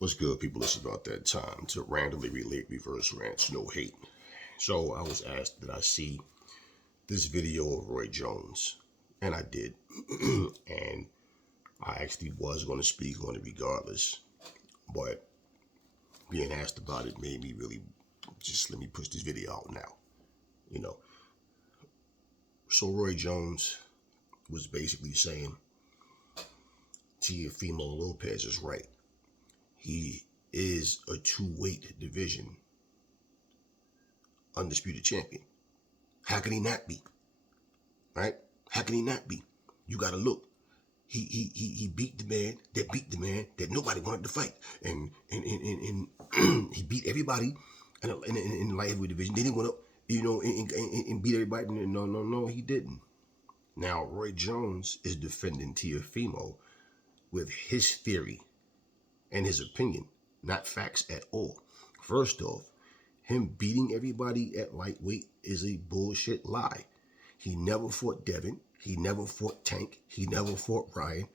What's good, people? It's about that time to randomly relate reverse rants, no hate. So I was asked, did I see this video of Roy Jones? And I did. And I actually was going to speak on it regardless. But being asked about it made me really just let me push this video out now. You know. So Roy Jones was basically saying Teofimo Lopez is right. He is a two-weight division undisputed champion. How can he not be? Right? How can he not be? You gotta look. He beat the man that nobody wanted to fight. And he beat everybody in the light heavyweight division. Then he went up, and beat everybody. No, he didn't. Now Roy Jones is defending Teofimo with his theory and his opinion, not facts at all. First off, him beating everybody at lightweight is a bullshit lie. He never fought Devin. He never fought Tank. He never fought Ryan.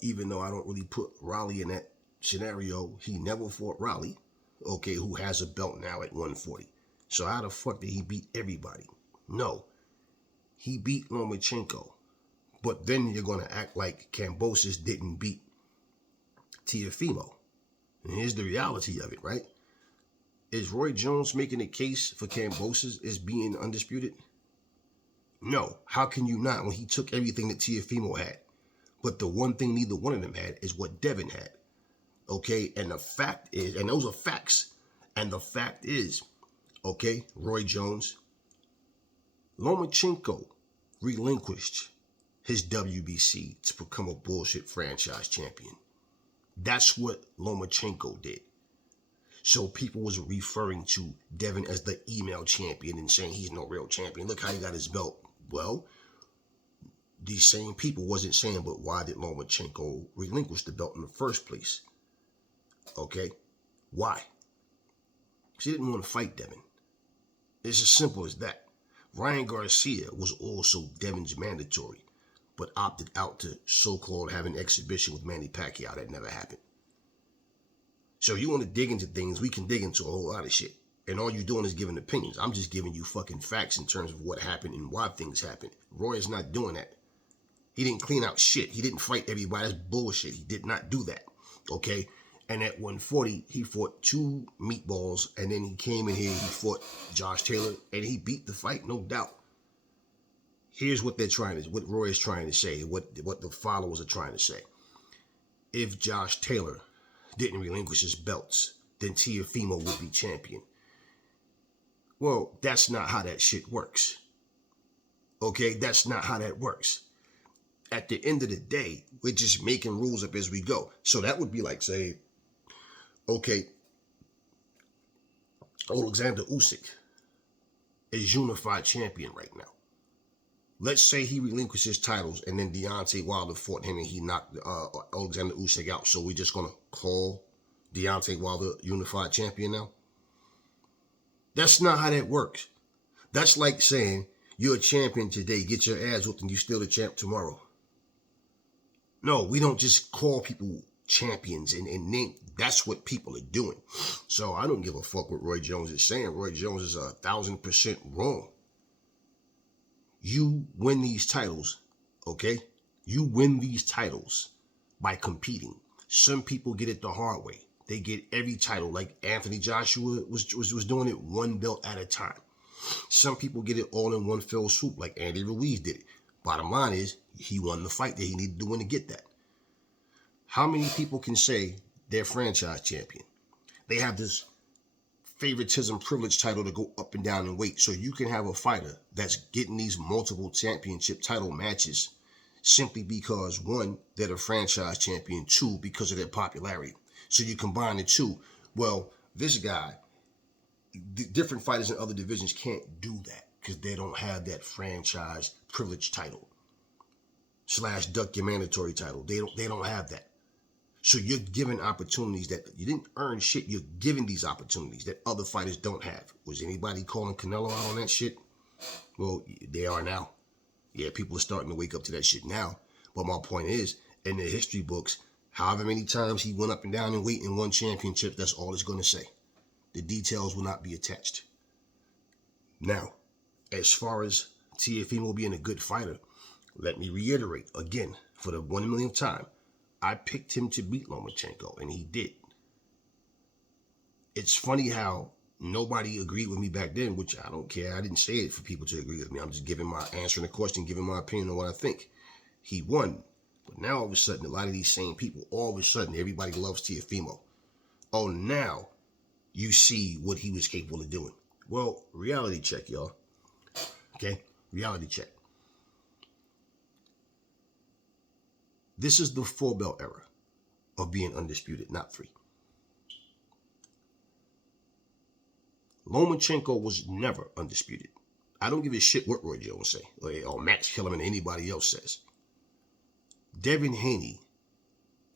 Even though I don't really put Raleigh in that scenario, he never fought Raleigh, okay, who has a belt now at 140. So how the fuck did he beat everybody? No. He beat Lomachenko. But then you're going to act like Kambosos didn't beat Teofimo. And here's the reality of it, right? Is Roy Jones making a case for Kambosos as being undisputed? No. How can you not when he took everything that Teofimo had? But the one thing neither one of them had is what Devin had. Okay? And the fact is, and those are facts. And the fact is, okay, Roy Jones, Lomachenko relinquished his WBC to become a bullshit franchise champion. That's what Lomachenko did. So people was referring to Devin as the email champion and saying he's no real champion. Look how he got his belt. Well, these same people wasn't saying, but why did Lomachenko relinquish the belt in the first place? Okay? Why? Because he didn't want to fight Devin. It's as simple as that. Ryan Garcia was also Devin's mandatory, but opted out to so-called have an exhibition with Manny Pacquiao. That never happened. So you want to dig into things, we can dig into a whole lot of shit. And all you're doing is giving opinions. I'm just giving you fucking facts in terms of what happened and why things happened. Roy is not doing that. He didn't clean out shit. He didn't fight everybody. That's bullshit. He did not do that. Okay? And at 140, he fought two meatballs, and then he came in here, he fought Josh Taylor, and he beat the fight, no doubt. Here's what what Roy is trying to say, what the followers are trying to say. If Josh Taylor didn't relinquish his belts, then Teofimo would be champion. Well, that's not how that shit works. Okay, that's not how that works. At the end of the day, we're just making rules up as we go. So that would be like, say, okay, Alexander Usyk is unified champion right now. Let's say he relinquishes titles and then Deontay Wilder fought him and he knocked Alexander Usyk out. So we're just going to call Deontay Wilder unified champion now? That's not how that works. That's like saying you're a champion today, get your ass whooped, and you're still the champ tomorrow. No, we don't just call people champions and name. That's what people are doing. So I don't give a fuck what Roy Jones is saying. Roy Jones is 1,000% wrong. You win these titles, okay? You win these titles by competing. Some people get it the hard way. They get every title, like Anthony Joshua was doing it one belt at a time. Some people get it all in one fell swoop, like Andy Ruiz did it. Bottom line is, he won the fight that he needed to win to get that. How many people can say they're franchise champion? They have this favoritism privilege title to go up and down in weight. So you can have a fighter that's getting these multiple championship title matches simply because, one, they're the franchise champion, two, because of their popularity. So you combine the two. Well, this guy, the different fighters in other divisions can't do that because they don't have that franchise privilege title / duck your mandatory title. They don't have that. So you're giving opportunities that you didn't earn shit. You're giving these opportunities that other fighters don't have. Was anybody calling Canelo out on that shit? Well, they are now. Yeah, people are starting to wake up to that shit now. But my point is, in the history books, However many times he went up and down in weight and won championships, that's all it's going to say. The details will not be attached. Now, as far as Teofimo being a good fighter, let me reiterate again for the 1 millionth time. I picked him to beat Lomachenko, and he did. It's funny how nobody agreed with me back then, which I don't care. I didn't say it for people to agree with me. I'm just answering the question, giving my opinion on what I think. He won. But now all of a sudden, a lot of these same people, all of a sudden, everybody loves Teofimo. Oh, now you see what he was capable of doing. Well, reality check, y'all. Okay? Reality check. This is the 4-belt era of being undisputed, not 3. Lomachenko was never undisputed. I don't give a shit what Roy Jones say, or Max Kellerman or anybody else says. Devin Haney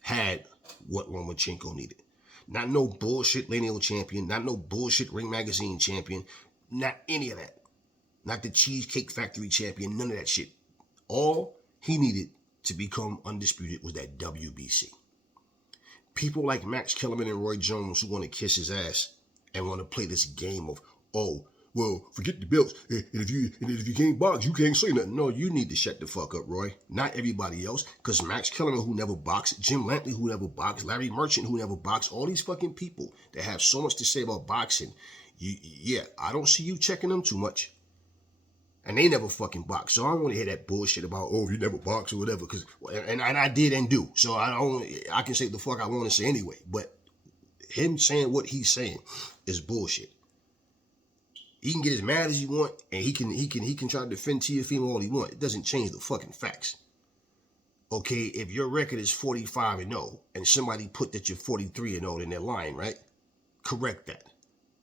had what Lomachenko needed. Not no bullshit lineal champion, not no bullshit Ring Magazine champion, not any of that. Not the Cheesecake Factory champion, none of that shit. All he needed to become undisputed was that WBC. People like Max Kellerman and Roy Jones who want to kiss his ass and want to play this game of, oh, well, forget the belts. And if you can't box, you can't say nothing. No, you need to shut the fuck up, Roy. Not everybody else. Because Max Kellerman, who never boxed, Jim Lampley, who never boxed, Larry Merchant, who never boxed, all these fucking people that have so much to say about boxing, yeah, I don't see you checking them too much. And they never fucking box. So I don't want to hear that bullshit about, oh, if you never box or whatever. And I did and do. So I can say the fuck I want to say anyway. But him saying what he's saying is bullshit. He can get as mad as he want, and he can try to defend Teofimo all he want. It doesn't change the fucking facts. Okay, if your record is 45-0, and somebody put that you're 43-0, then they're lying, right? Correct that.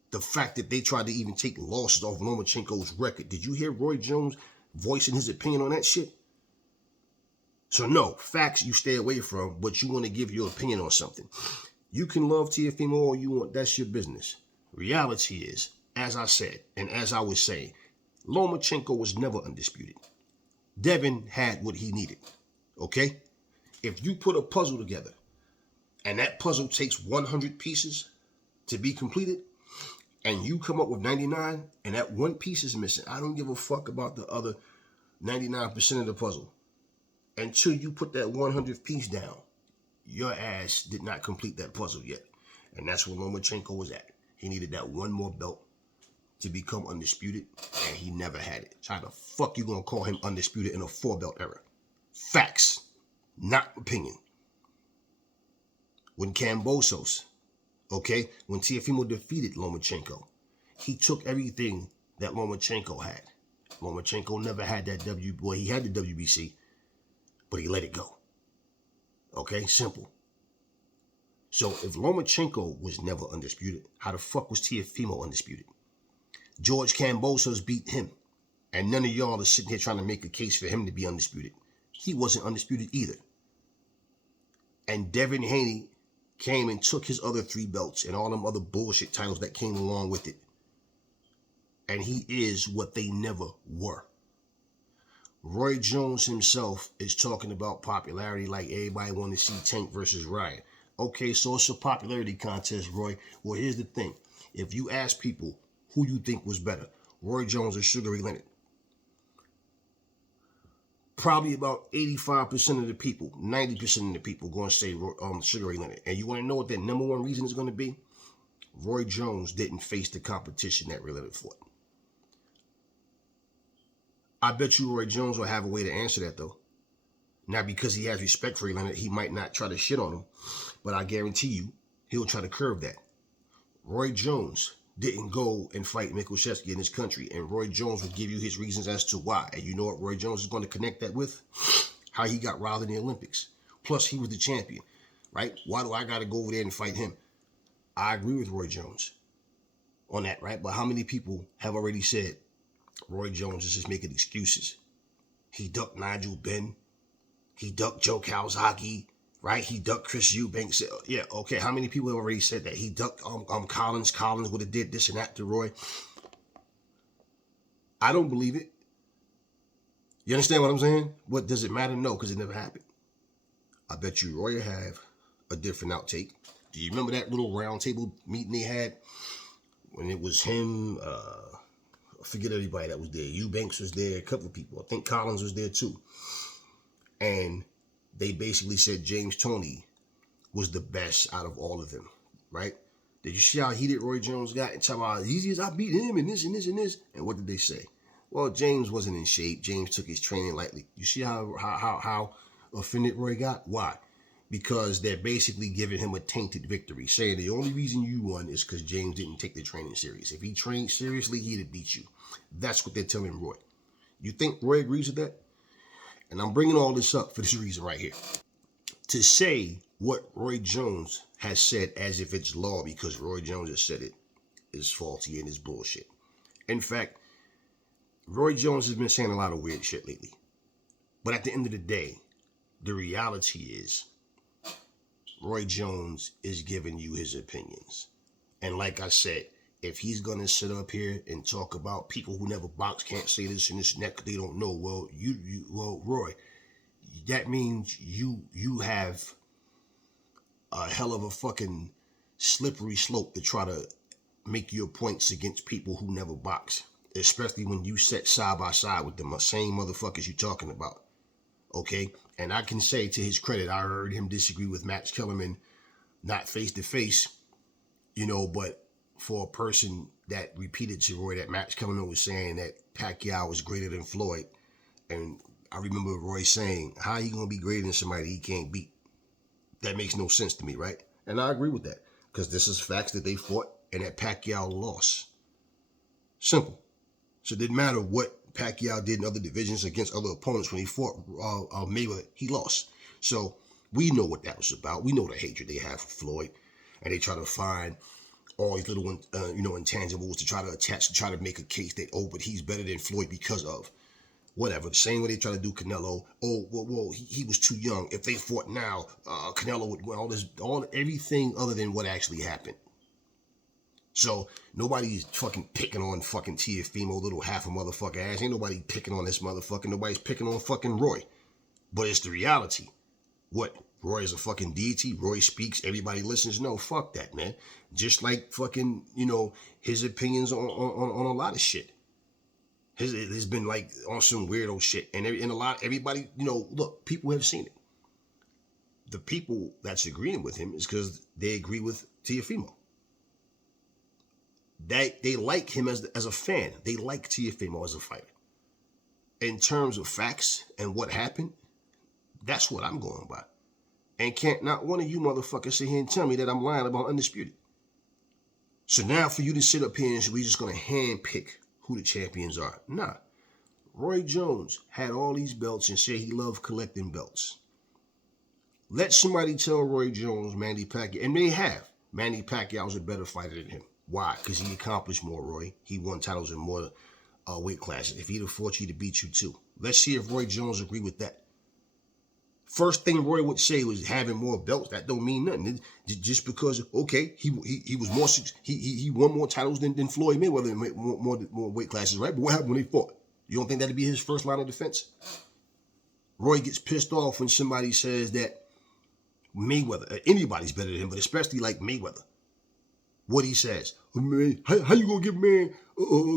The fact that they tried to even take losses off Lomachenko's record. Did you hear Roy Jones voicing his opinion on that shit? So no, facts you stay away from, but you want to give your opinion on something. You can love Teofimo all you want. That's your business. Reality is, as I said, and as I was saying, Lomachenko was never undisputed. Devin had what he needed. Okay? If you put a puzzle together, and that puzzle takes 100 pieces to be completed, and you come up with 99, and that one piece is missing, I don't give a fuck about the other 99% of the puzzle. Until you put that 100th piece down, your ass did not complete that puzzle yet. And that's where Lomachenko was at. He needed that one more belt to become undisputed, and he never had it. So how the fuck you gonna call him undisputed in a 4-belt era? Facts, not opinion. When Kambosos, okay, when Teofimo defeated Lomachenko, he took everything that Lomachenko had. Lomachenko never had that he had the WBC, but he let it go. Okay, simple. So if Lomachenko was never undisputed, how the fuck was Teofimo undisputed? George Kambosos beat him, and none of y'all are sitting here trying to make a case for him to be undisputed. He wasn't undisputed either. And Devin Haney came and took his other 3 belts and all them other bullshit titles that came along with it. And he is what they never were. Roy Jones himself is talking about popularity like everybody want to see Tank versus Ryan. Okay, so it's a popularity contest, Roy. Well, here's the thing. If you ask people who you think was better, Roy Jones or Sugar Ray Leonard, probably about 85% of the people, 90% of the people going to say Sugar Ray Leonard. And you want to know what that number one reason is going to be? Roy Jones didn't face the competition that Ray Leonard fought. I bet you Roy Jones will have a way to answer that, though. Now, because he has respect for Ray Leonard, he might not try to shit on him. But I guarantee you, he'll try to curb that. Roy Jones didn't go and fight Mikushevsky in his country. And Roy Jones will give you his reasons as to why. And you know what Roy Jones is going to connect that with? How he got riled in the Olympics. Plus, he was the champion, right? Why do I got to go over there and fight him? I agree with Roy Jones on that, right? But how many people have already said Roy Jones is just making excuses? He ducked Nigel Benn. He ducked Joe Kawasaki, right? He ducked Chris Eubanks. Yeah, okay. How many people have already said that? He ducked Collins. Collins would have did this and that to Roy. I don't believe it. You understand what I'm saying? What does it matter? No, because it never happened. I bet you Roy have a different outtake. Do you remember that little round table meeting they had when it was him? I forget everybody that was there. Eubanks was there, a couple of people. I think Collins was there too. And they basically said James Toney was the best out of all of them, right? Did you see how heated Roy Jones got and talking about easy as I beat him and this and this and this? And what did they say? Well, James wasn't in shape. James took his training lightly. You see how offended Roy got? Why? Because they're basically giving him a tainted victory, saying the only reason you won is because James didn't take the training serious. If he trained seriously, he'd have beat you. That's what they're telling Roy. You think Roy agrees with that? And I'm bringing all this up for this reason right here. To say what Roy Jones has said as if it's law because Roy Jones has said it is faulty and is bullshit. In fact, Roy Jones has been saying a lot of weird shit lately. But at the end of the day, the reality is Roy Jones is giving you his opinions. And like I said, if he's going to sit up here and talk about people who never boxed can't say this and this and that because they don't know, well, Roy, that means you have a hell of a fucking slippery slope to try to make your points against people who never box, especially when you sit side by side with them, the same motherfuckers you talking about. Okay? And I can say to his credit, I heard him disagree with Max Kellerman, not face to face, but for a person that repeated to Roy that Max Kellerman was saying that Pacquiao was greater than Floyd. And I remember Roy saying, how are you going to be greater than somebody he can't beat? That makes no sense to me, right? And I agree with that because this is facts that they fought and that Pacquiao lost. Simple. So it didn't matter what Pacquiao did in other divisions against other opponents when he fought Mayweather, he lost. So we know what that was about. We know the hatred they have for Floyd, and they try to find all these little, intangibles to try to attach, to try to make a case that, but he's better than Floyd because of whatever. The same way they try to do Canelo. He was too young. If they fought now, Canelo would win. Everything other than what actually happened. So nobody's fucking picking on fucking Teofimo, little half a motherfucker ass. Ain't nobody picking on this motherfucker. Nobody's picking on fucking Roy. But it's the reality. What? Roy is a fucking deity. Roy speaks. Everybody listens. No, fuck that, man. Just like fucking, his opinions on a lot of shit. It's been like on some weirdo shit. And everybody, look, people have seen it. The people that's agreeing with him is because they agree with Teofimo. They like him as a fan. They like Teofimo as a fighter. In terms of facts and what happened, that's what I'm going by. And can't not one of you motherfuckers sit here and tell me that I'm lying about Undisputed. So now for you to sit up here and we're just going to handpick who the champions are. Nah. Roy Jones had all these belts and said he loved collecting belts. Let somebody tell Roy Jones, Manny Pacquiao, and they have. Manny Pacquiao's a better fighter than him. Why? Because he accomplished more, Roy. He won titles in more weight classes. If he'd have fought you, he'd have beat you too. Let's see if Roy Jones agree with that. First thing Roy would say was having more belts. That don't mean nothing. Just because, okay, he was more, he won more titles than Floyd Mayweather in more weight classes, right? But what happened when they fought? You don't think that'd be his first line of defense? Roy gets pissed off when somebody says that Mayweather, anybody's better than him, but especially like Mayweather. What he says, man, how you gonna give man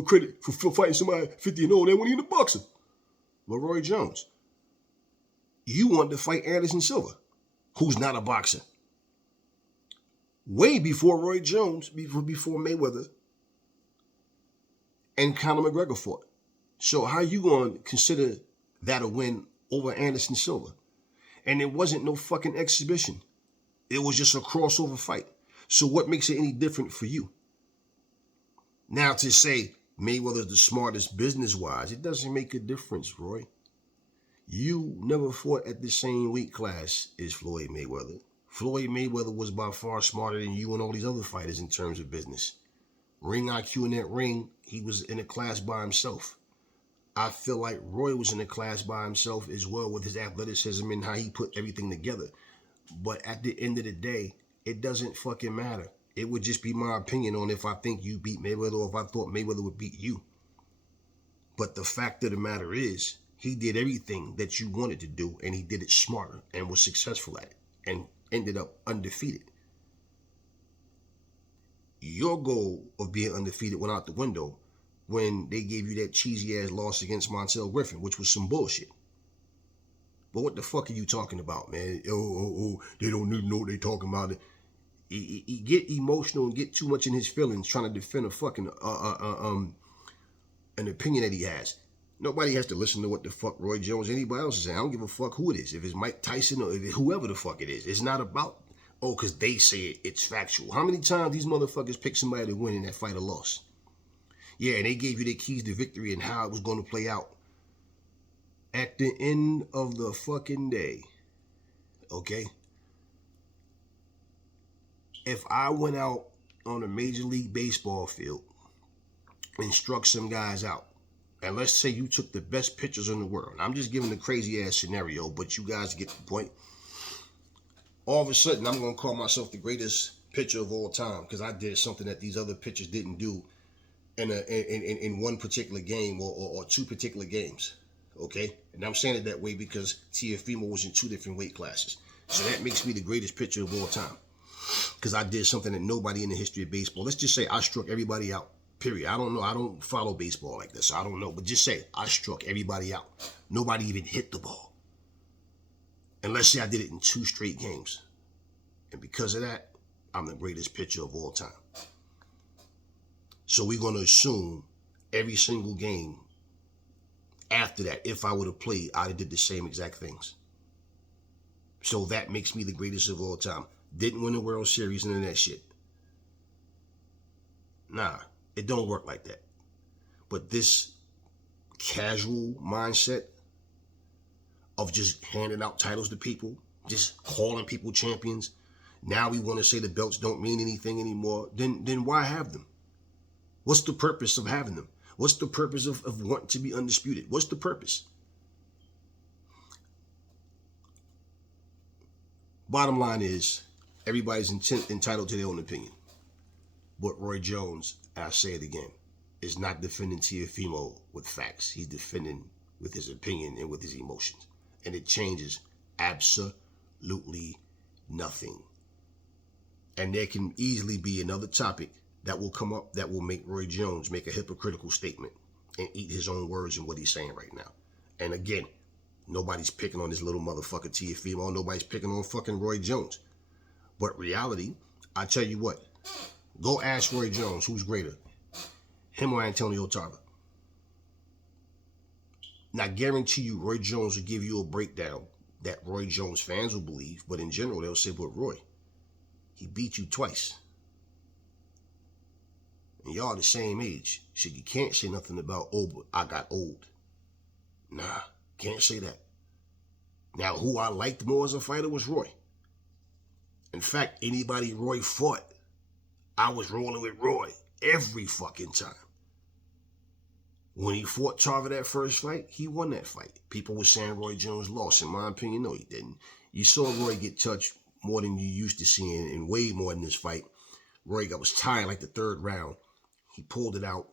credit for fighting somebody 50 and old when he in a boxer? Well, Roy Jones, you wanted to fight Anderson Silva, who's not a boxer. Way before Roy Jones, before Mayweather and Conor McGregor fought. So how you going to consider that a win over Anderson Silva? And it wasn't no fucking exhibition. It was just a crossover fight. So what makes it any different for you? Now to say Mayweather's the smartest business-wise, it doesn't make a difference, Roy. You never fought at the same weight class as Floyd Mayweather. Floyd Mayweather was by far smarter than you and all these other fighters in terms of business. Ring IQ in that ring, he was in a class by himself. I feel like Roy was in a class by himself as well with his athleticism and how he put everything together. But at the end of the day, it doesn't fucking matter. It would just be my opinion on if I think you beat Mayweather or if I thought Mayweather would beat you. But the fact of the matter is, he did everything that you wanted to do, and he did it smarter and was successful at it. And ended up undefeated. Your goal of being undefeated went out the window when they gave you that cheesy ass loss against Montel Griffin, which was some bullshit. But what the fuck are you talking about, man? They don't need to know what they talking about. He get emotional and get too much in his feelings trying to defend a fucking an opinion that he has. Nobody has to listen to what the fuck Roy Jones or anybody else is saying. I don't give a fuck who it is. If it's Mike Tyson or if it's whoever the fuck it is. It's not about, because they say it's factual. How many times these motherfuckers pick somebody to win in that fight or loss? Yeah, and they gave you the keys to victory and how it was going to play out. At the end of the fucking day, okay? If I went out on a Major League Baseball field and struck some guys out, and let's say you took the best pitchers in the world. I'm just giving a crazy ass scenario, but you guys get the point. All of a sudden, I'm going to call myself the greatest pitcher of all time because I did something that these other pitchers didn't do in one particular game or two particular games. Okay? And I'm saying it that way because Teofimo was in two different weight classes. So that makes me the greatest pitcher of all time because I did something that nobody in the history of baseball. Let's just say I struck everybody out. Period. I don't know. I don't follow baseball like this. So I don't know. But just say I struck everybody out. Nobody even hit the ball. And let's say I did it in 2 straight games. And because of that, I'm the greatest pitcher of all time. So we're going to assume every single game after that, if I would have played, I'd have did the same exact things. So that makes me the greatest of all time. Didn't win the World Series and that shit. Nah, it don't work like that. But this casual mindset of just handing out titles to people, just calling people champions, now we want to say the belts don't mean anything anymore, then why have them? What's the purpose of having them? What's the purpose of wanting to be undisputed? What's the purpose? Bottom line is, everybody's entitled to their own opinion. But Roy Jones, I'll say it again, is not defending Teofimo with facts. He's defending with his opinion and with his emotions. And it changes absolutely nothing. And there can easily be another topic that will come up that will make Roy Jones make a hypocritical statement and eat his own words in what he's saying right now. And again, nobody's picking on this little motherfucker Teofimo. Nobody's picking on fucking Roy Jones. But reality, I tell you what, go ask Roy Jones who's greater, him or Antonio Tarver. Now, I guarantee you Roy Jones will give you a breakdown that Roy Jones fans will believe, but in general, they'll say, but Roy, he beat you twice. And y'all the same age. So you can't say nothing about, oh, but I got old. Nah, can't say that. Now, who I liked more as a fighter was Roy. In fact, anybody Roy fought, I was rolling with Roy every fucking time. When he fought Tarver that first fight, he won that fight. People were saying Roy Jones lost. In my opinion, no, he didn't. You saw Roy get touched more than you used to seeing, and way more in this fight. Roy was tired like the 3rd round. He pulled it out.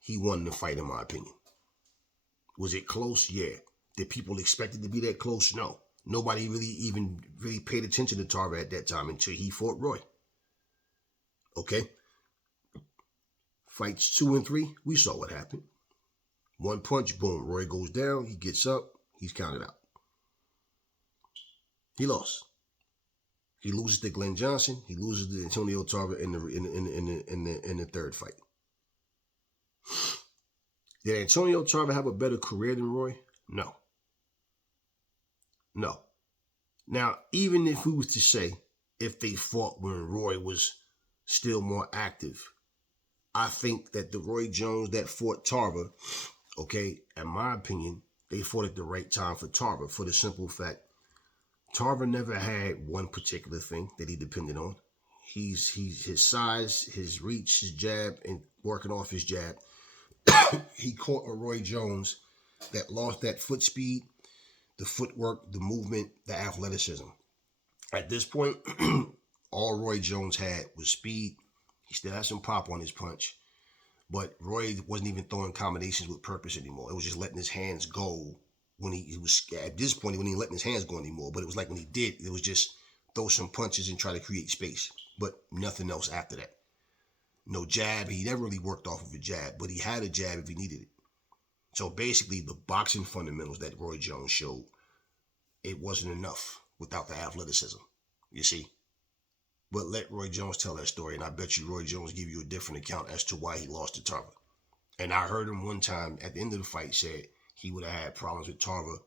He won the fight, in my opinion. Was it close? Yeah. Did people expect it to be that close? No. Nobody really paid attention to Tarver at that time until he fought Roy. Okay? Fights 2 and 3, we saw what happened. One punch, boom. Roy goes down. He gets up. He's counted out. He lost. He loses to Glenn Johnson. He loses to Antonio Tarver in the 3rd fight. Did Antonio Tarver have a better career than Roy? No. No. Now, even if we was to say, if they fought when Roy was still more active, I think that the Roy Jones that fought Tarver, okay, in my opinion, they fought at the right time for Tarver for the simple fact, Tarver never had one particular thing that he depended on. He's his size, his reach, his jab, and working off his jab. He caught a Roy Jones that lost that foot speed, the footwork, the movement, the athleticism. At this point, all Roy Jones had was speed. He still had some pop on his punch, but Roy wasn't even throwing combinations with purpose anymore. It was just letting his hands go when he was, at this point, he wasn't even letting his hands go anymore, but it was like when he did, it was just throw some punches and try to create space, but nothing else after that. No jab. He never really worked off of a jab, but he had a jab if he needed it. So basically, the boxing fundamentals that Roy Jones showed, it wasn't enough without the athleticism, you see. But let Roy Jones tell that story, and I bet you Roy Jones give you a different account as to why he lost to Tarver. And I heard him one time at the end of the fight said he would have had problems with Tarver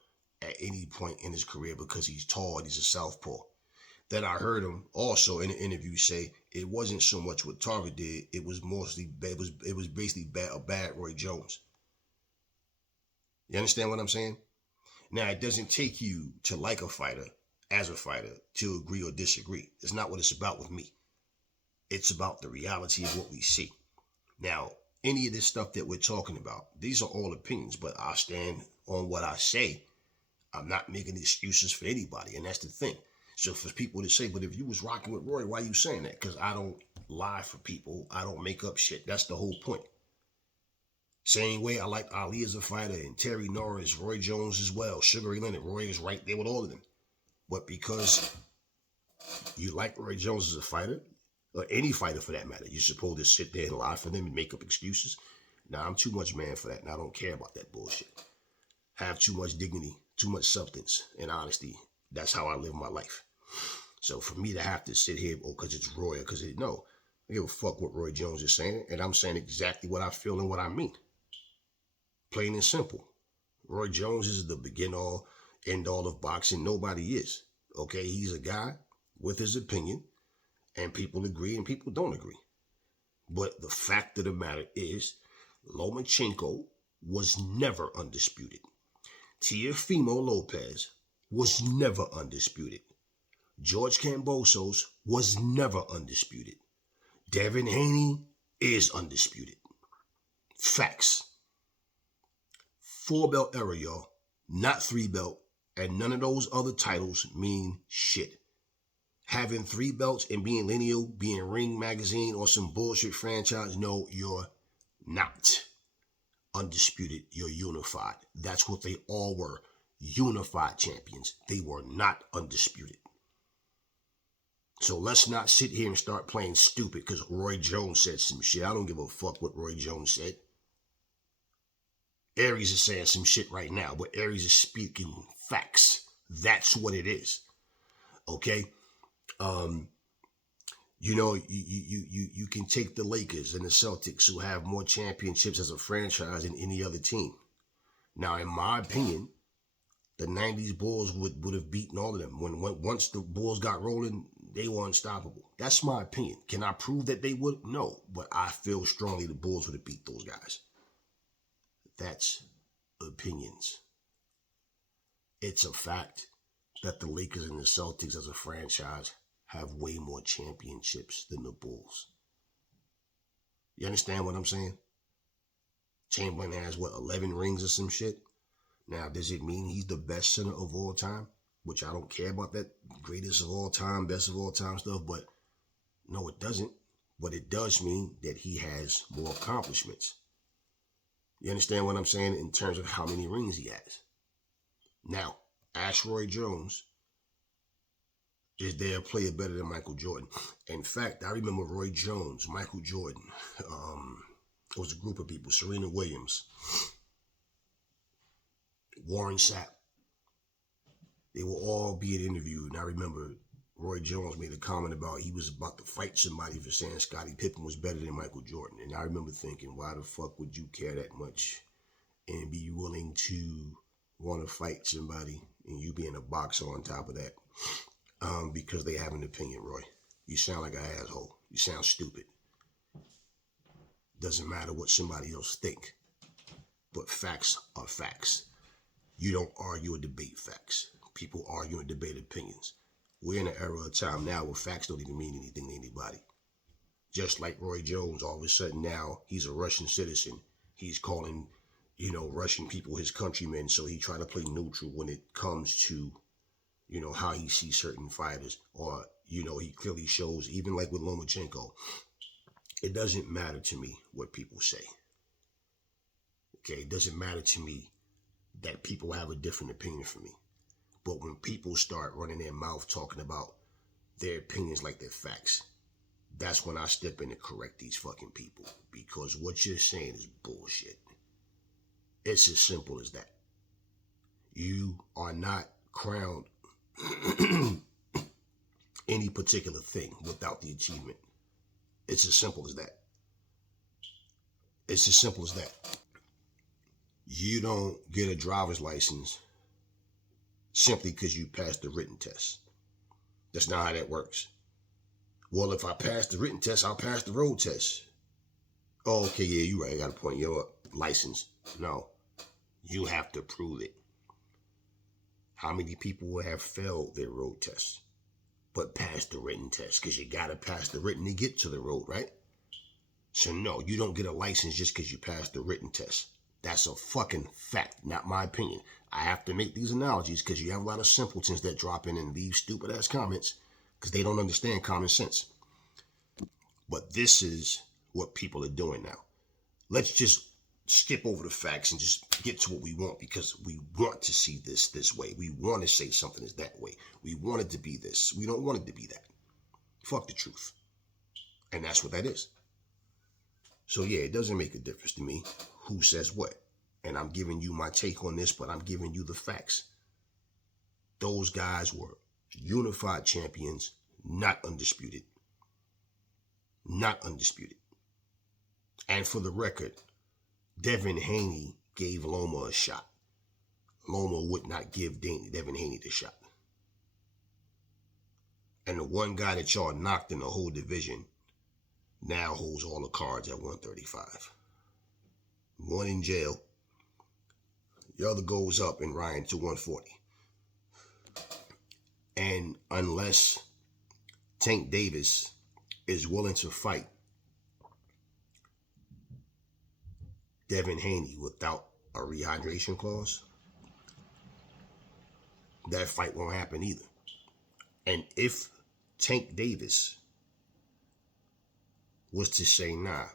at any point in his career because he's tall and he's a southpaw. Then I heard him also in an interview say it wasn't so much what Tarver did; it was mostly it was basically a bad Roy Jones. You understand what I'm saying? Now, it doesn't take you to like a fighter as a fighter to agree or disagree. It's not what it's about with me. It's about the reality of what we see. Now, any of this stuff that we're talking about, these are all opinions, but I stand on what I say. I'm not making excuses for anybody, and that's the thing. So for people to say, but if you was rocking with Roy, why are you saying that? Because I don't lie for people. I don't make up shit. That's the whole point. Same way I liked Ali as a fighter and Terry Norris, Roy Jones as well, Sugar Ray Leonard. Roy is right there with all of them. But because you like Roy Jones as a fighter, or any fighter for that matter, you're supposed to sit there and lie for them and make up excuses. Now, I'm too much man for that, and I don't care about that bullshit. Have too much dignity, too much substance and honesty. That's how I live my life. So for me to have to sit here, because it's Roy, because no, I give a fuck what Roy Jones is saying, and I'm saying exactly what I feel and what I mean. Plain and simple. Roy Jones is the begin all, end all of boxing. Nobody is. Okay, he's a guy with his opinion, and people agree and people don't agree. But the fact of the matter is, Lomachenko was never undisputed. Teofimo Lopez was never undisputed. George Kambosos was never undisputed. Devin Haney is undisputed. Facts. 4-belt era, y'all. Not 3-belt. And none of those other titles mean shit. Having 3 belts and being lineal, being Ring Magazine or some bullshit franchise, no, you're not undisputed. You're unified. That's what they all were. Unified champions. They were not undisputed. So let's not sit here and start playing stupid because Roy Jones said some shit. I don't give a fuck what Roy Jones said. Aries is saying some shit right now, but Aries is speaking facts. That's what it is. Okay? You know, you can take the Lakers and the Celtics who have more championships as a franchise than any other team. Now, in my opinion, the 90s Bulls would have beaten all of them. Once the Bulls got rolling, they were unstoppable. That's my opinion. Can I prove that they would? No, but I feel strongly the Bulls would have beat those guys. That's opinions. It's a fact that the Lakers and the Celtics as a franchise have way more championships than the Bulls. You understand what I'm saying? Chamberlain has, 11 rings or some shit? Now, does it mean he's the best center of all time? Which I don't care about that greatest of all time, best of all time stuff, but no, it doesn't. But it does mean that he has more accomplishments. You understand what I'm saying in terms of how many rings he has? Now, ask Roy Jones, is there a player better than Michael Jordan? In fact, I remember Roy Jones, Michael Jordan. It was a group of people, Serena Williams, Warren Sapp. They will all be interviewed. And I remember Roy Jones made a comment about he was about to fight somebody for saying Scottie Pippen was better than Michael Jordan. And I remember thinking, why the fuck would you care that much and be willing to want to fight somebody and you being a boxer on top of that? Because they have an opinion, Roy. You sound like an asshole. You sound stupid. Doesn't matter what somebody else think. But facts are facts. You don't argue or debate facts. People argue and debate opinions. We're in an era of time now where facts don't even mean anything to anybody. Just like Roy Jones, all of a sudden now he's a Russian citizen. He's calling, Russian people his countrymen, so he try to play neutral when it comes to, how he sees certain fighters. Or, he clearly shows, even like with Lomachenko, it doesn't matter to me what people say. Okay, it doesn't matter to me that people have a different opinion from me. But when people start running their mouth talking about their opinions like they're facts. That's when I step in and correct these fucking people. Because what you're saying is bullshit. It's as simple as that. You are not crowned any particular thing without the achievement. It's as simple as that. It's as simple as that. You don't get a driver's license simply because you passed the written test. That's not how that works. Well, if I pass the written test, I'll pass the road test. Oh, okay, yeah, you're right. I got a point. Your license. No, you have to prove it. How many people will have failed their road test but passed the written test? Because you got to pass the written to get to the road, right? So no, you don't get a license just because you passed the written test. That's a fucking fact, not my opinion. I have to make these analogies because you have a lot of simpletons that drop in and leave stupid ass comments because they don't understand common sense. But this is what people are doing now. Let's just skip over the facts and just get to what we want, because we want to see this way. We want to say something is that way. We want it to be this. We don't want it to be that. Fuck the truth. And that's what that is. So yeah, it doesn't make a difference to me who says what. And I'm giving you my take on this, but I'm giving you the facts. Those guys were unified champions, not undisputed. Not undisputed. And for the record, Devin Haney gave Loma a shot. Loma would not give Devin Haney the shot. And the one guy that y'all knocked in the whole division now holds all the cards at 135. One in jail. The other goes up in Ryan to 140. And unless Tank Davis is willing to fight Devin Haney without a rehydration clause, that fight won't happen either. And if Tank Davis was to say, nah,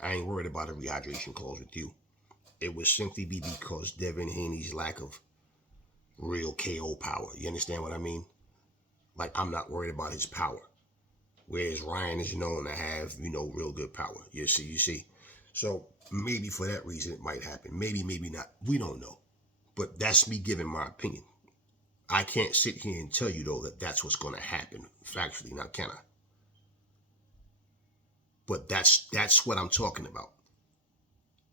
I ain't worried about a rehydration clause with you, it would simply be because Devin Haney's lack of real KO power. You understand what I mean? Like, I'm not worried about his power. Whereas Ryan is known to have, real good power. You see. So maybe for that reason it might happen. Maybe not. We don't know. But that's me giving my opinion. I can't sit here and tell you, though, that that's what's going to happen factually. Now, can I? But that's what I'm talking about.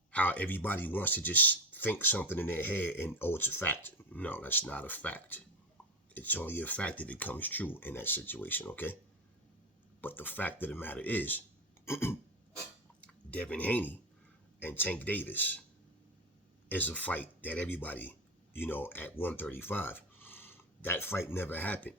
How everybody wants to just think something in their head and, oh, it's a fact. No, that's not a fact. It's only a fact if it comes true in that situation, okay? But the fact of the matter is, Devin Haney and Tank Davis is a fight that everybody, at 135, that fight never happened.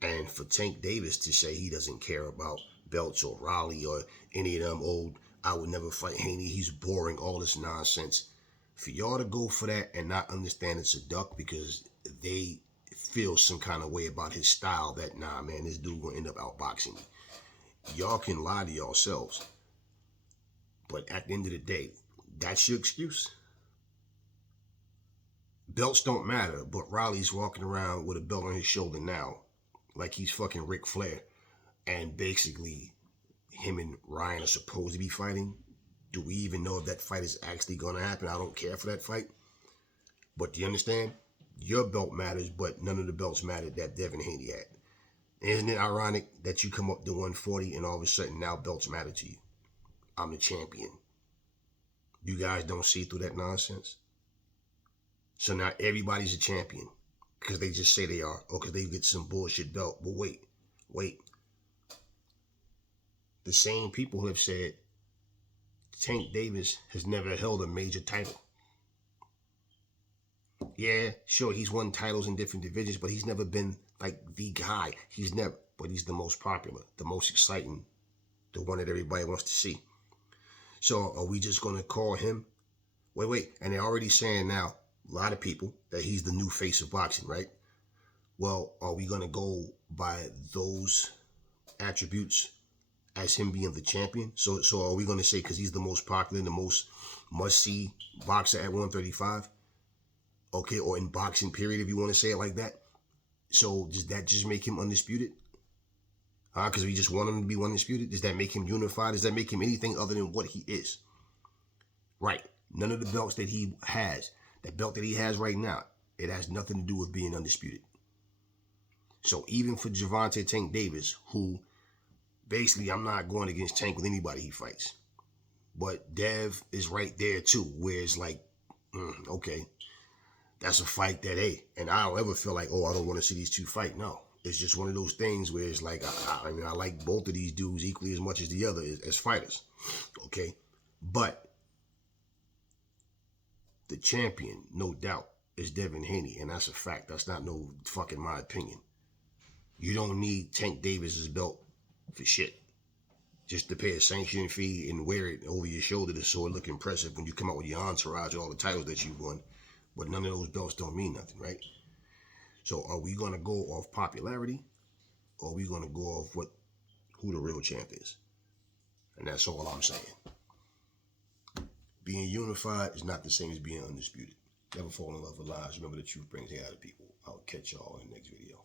And for Tank Davis to say he doesn't care about belts or Raleigh or any of them old, I would never fight Haney, he's boring, all this nonsense. For y'all to go for that and not understand it's a duck because they feel some kind of way about his style that, nah, man, this dude gonna end up outboxing me. Y'all can lie to yourselves. But at the end of the day, that's your excuse. Belts don't matter, but Riley's walking around with a belt on his shoulder now, like he's fucking Ric Flair. And basically, him and Ryan are supposed to be fighting. Do we even know if that fight is actually going to happen? I don't care for that fight. But do you understand? Your belt matters, but none of the belts mattered that Devin Haney had. Isn't it ironic that you come up to 140 and all of a sudden now belts matter to you? I'm the champion. You guys don't see through that nonsense? So now everybody's a champion because they just say they are, or because they get some bullshit belt. But wait. The same people who have said Tank Davis has never held a major title. Yeah, sure, he's won titles in different divisions, but he's never been like the guy. But he's the most popular, the most exciting, the one that everybody wants to see. So are we just going to call him? Wait. And they're already saying now, a lot of people, that he's the new face of boxing, right? Well, are we going to go by those attributes as him being the champion? So are we going to say because he's the most popular, the most must-see boxer at 135? Okay, or in boxing period, if you want to say it like that. So does that just make him undisputed? Huh? Because we just want him to be undisputed? Does that make him unified? Does that make him anything other than what he is? Right. None of the belts that he has, that belt that he has right now, it has nothing to do with being undisputed. So even for Gervonta Tank Davis, who basically I'm not going against Tank with anybody he fights. But Dev is right there too, where it's like, okay, that's a fight that, hey, and I don't ever feel like, oh, I don't want to see these two fight. No, it's just one of those things where it's like, I mean, I like both of these dudes equally as much as the other as fighters, okay? But the champion, no doubt, is Devin Haney, and that's a fact. That's not no fucking my opinion. You don't need Tank Davis's belt for shit. Just to pay a sanctioning fee and wear it over your shoulder to so it look impressive when you come out with your entourage, all the titles that you won. But none of those belts don't mean nothing, right? So are we going to go off popularity, or are we going to go off who the real champ is? And that's all I'm saying. Being unified is not the same as being undisputed. Never fall in love with lies. Remember, the truth brings hate out of people. I'll catch y'all in the next video.